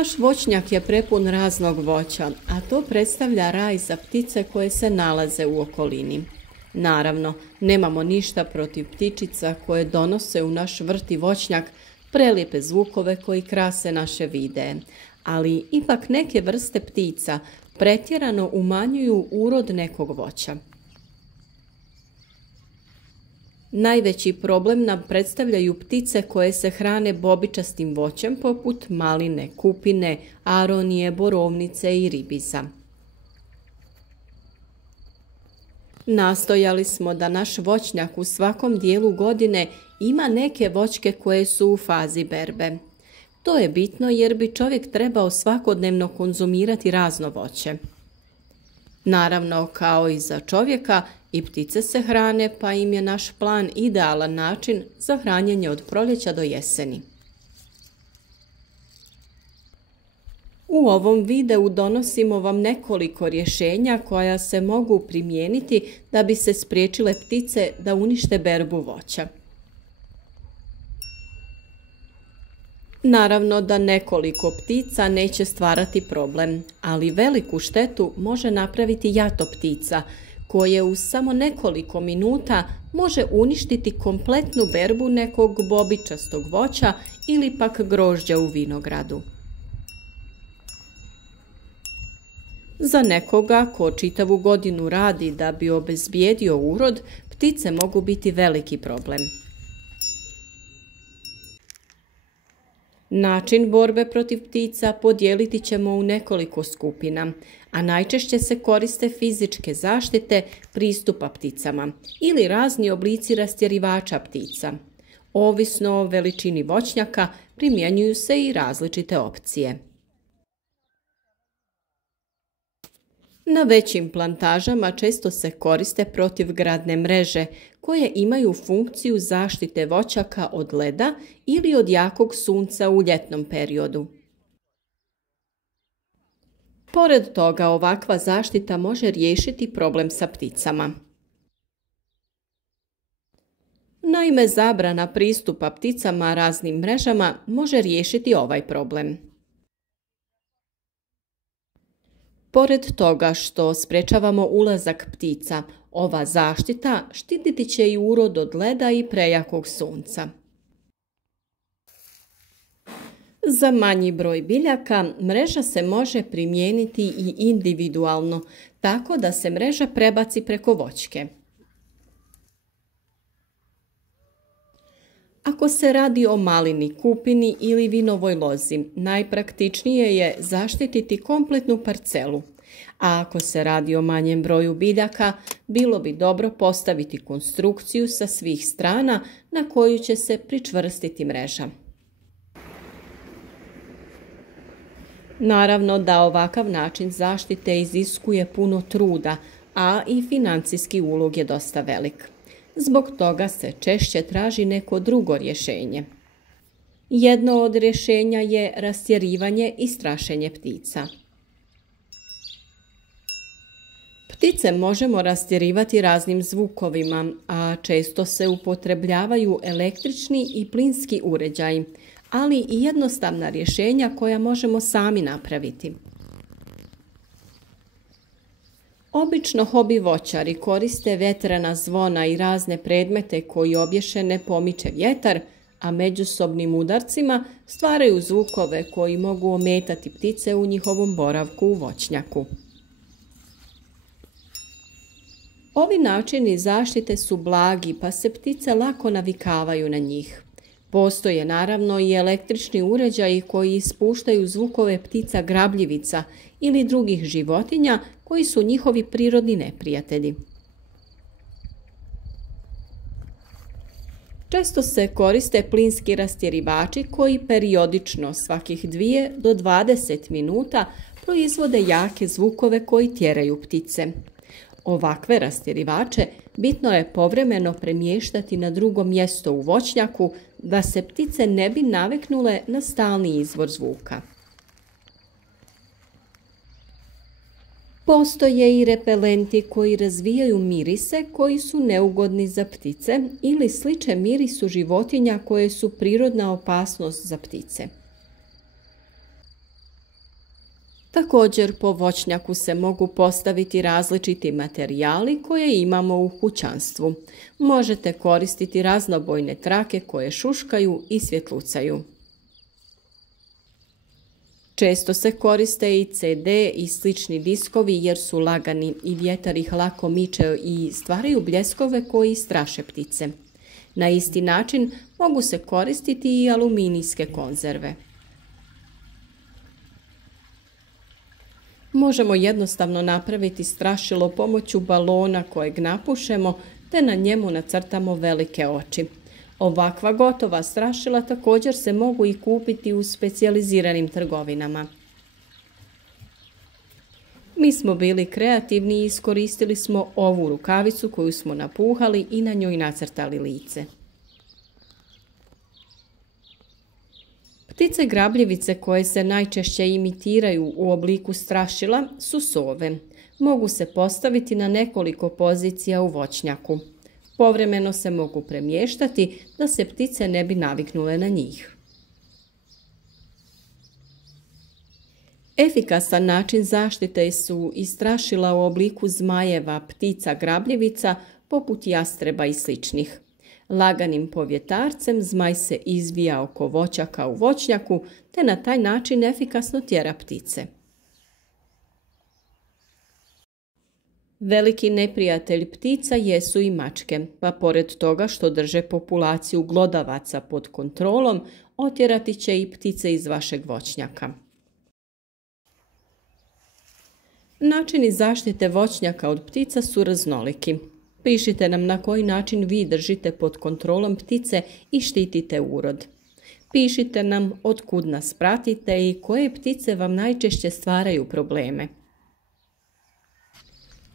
Naš voćnjak je prepun raznog voća, a to predstavlja raj za ptice koje se nalaze u okolini. Naravno, nemamo ništa protiv ptičica koje donose u naš vrt i voćnjak prelijepe zvukove koji krase naše videe, ali ipak neke vrste ptica pretjerano umanjuju urod nekog voća. Najveći problem nam predstavljaju ptice koje se hrane bobičastim voćem poput maline, kupine, aronije, borovnice i ribiza. Nastojali smo da naš voćnjak u svakom dijelu godine ima neke voćke koje su u fazi berbe. To je bitno jer bi čovjek trebao svakodnevno konzumirati razno voće. Naravno, kao i za čovjeka, i ptice se hrane, pa im je naš plan idealan način za hranjenje od proljeća do jeseni. U ovom videu donosimo vam nekoliko rješenja koja se mogu primijeniti da bi se spriječile ptice da unište berbu voća. Naravno da nekoliko ptica neće stvarati problem, ali veliku štetu može napraviti jato ptica, koje u samo nekoliko minuta može uništiti kompletnu berbu nekog bobičastog voća ili pak grožđa u vinogradu. Za nekoga ko čitavu godinu radi da bi obezbijedio urod, ptice mogu biti veliki problem. Način borbe protiv ptica podijeliti ćemo u nekoliko skupina, a najčešće se koriste fizičke zaštite pristupa pticama ili razni oblici rastjerivača ptica. Ovisno o veličini voćnjaka primjenjuju se i različite opcije. Na većim plantažama često se koriste protivgradne mreže koje imaju funkciju zaštite voćaka od leda ili od jakog sunca u ljetnom periodu. Pored toga, ovakva zaštita može riješiti problem sa pticama. Naime, zabrana pristupa pticama raznim mrežama može riješiti ovaj problem. Pored toga što sprečavamo ulazak ptica, ova zaštita štititi će i urod od leda i prejakog sunca. Za manji broj biljaka mreža se može primijeniti i individualno, tako da se mreža prebaci preko voćke. Ako se radi o malini, kupini ili vinovoj lozi, najpraktičnije je zaštititi kompletnu parcelu, a ako se radi o manjem broju biljaka, bilo bi dobro postaviti konstrukciju sa svih strana na koju će se pričvrstiti mreža. Naravno da ovakav način zaštite iziskuje puno truda, a i financijski ulog je dosta velik. Zbog toga se češće traži neko drugo rješenje. Jedno od rješenja je rastjerivanje i strašenje ptica. Ptice možemo rastjerivati raznim zvukovima, a često se upotrebljavaju električni i plinski uređaji, ali i jednostavna rješenja koja možemo sami napraviti. Obično hobi voćari koriste vjetrena zvona i razne predmete koji obješene pomiče vjetar, a međusobnim udarcima stvaraju zvukove koji mogu ometati ptice u njihovom boravku u voćnjaku. Ovi načini zaštite su blagi, pa se ptice lako navikavaju na njih. Postoje naravno i električni uređaji koji ispuštaju zvukove ptica grabljivica ili drugih životinja koji su njihovi prirodni neprijatelji. Često se koriste plinski rastjerivači koji periodično svakih 2 do 20 minuta proizvode jake zvukove koji tjeraju ptice. Ovakve rastjerivače bitno je povremeno premještati na drugo mjesto u voćnjaku da se ptice ne bi naviknule na stalni izvor zvuka. Postoje i repelenti koji razvijaju mirise koji su neugodni za ptice ili sliče mirisu životinja koje su prirodna opasnost za ptice. Također po voćnjaku se mogu postaviti različiti materijali koje imamo u kućanstvu. Možete koristiti raznobojne trake koje šuškaju i svjetlucaju. Često se koriste i CD i slični diskovi jer su lagani i vjetar ih lako miče i stvaraju bljeskove koji straše ptice. Na isti način mogu se koristiti i aluminijske konzerve. Možemo jednostavno napraviti strašilo pomoću balona kojeg napušemo te na njemu nacrtamo velike oči. Ovakva gotova strašila također se mogu i kupiti u specijaliziranim trgovinama. Mi smo bili kreativni i iskoristili smo ovu rukavicu koju smo napuhali i na njoj nacrtali lice. Ptice grabljivice koje se najčešće imitiraju u obliku strašila su sove. Mogu se postaviti na nekoliko pozicija u voćnjaku. Povremeno se mogu premještati da se ptice ne bi naviknule na njih. Efikasan način zaštite su i strašila u obliku zmajeva, ptica grabljivica poput jastreba i sličnih. Laganim povjetarcem zmaj se izvija oko voćaka u voćnjaku te na taj način efikasno tjera ptice. Veliki neprijatelj ptica jesu i mačke, pa pored toga što drže populaciju glodavaca pod kontrolom, otjerati će i ptice iz vašeg voćnjaka. Načini zaštite voćnjaka od ptica su raznoliki. Pišite nam na koji način vi držite pod kontrolom ptice i štitite urod. Pišite nam od kud nas pratite i koje ptice vam najčešće stvaraju probleme.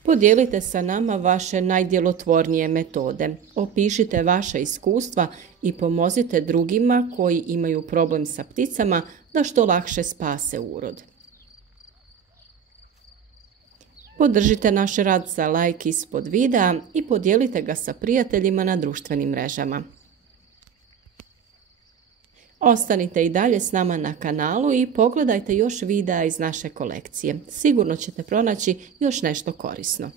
Podijelite sa nama vaše najdjelotvornije metode. Opišite vaša iskustva i pomozite drugima koji imaju problem sa pticama da što lakše spase urod. Podržite naš rad sa like ispod videa i podijelite ga sa prijateljima na društvenim mrežama. Ostanite i dalje s nama na kanalu i pogledajte još videa iz naše kolekcije. Sigurno ćete pronaći još nešto korisno.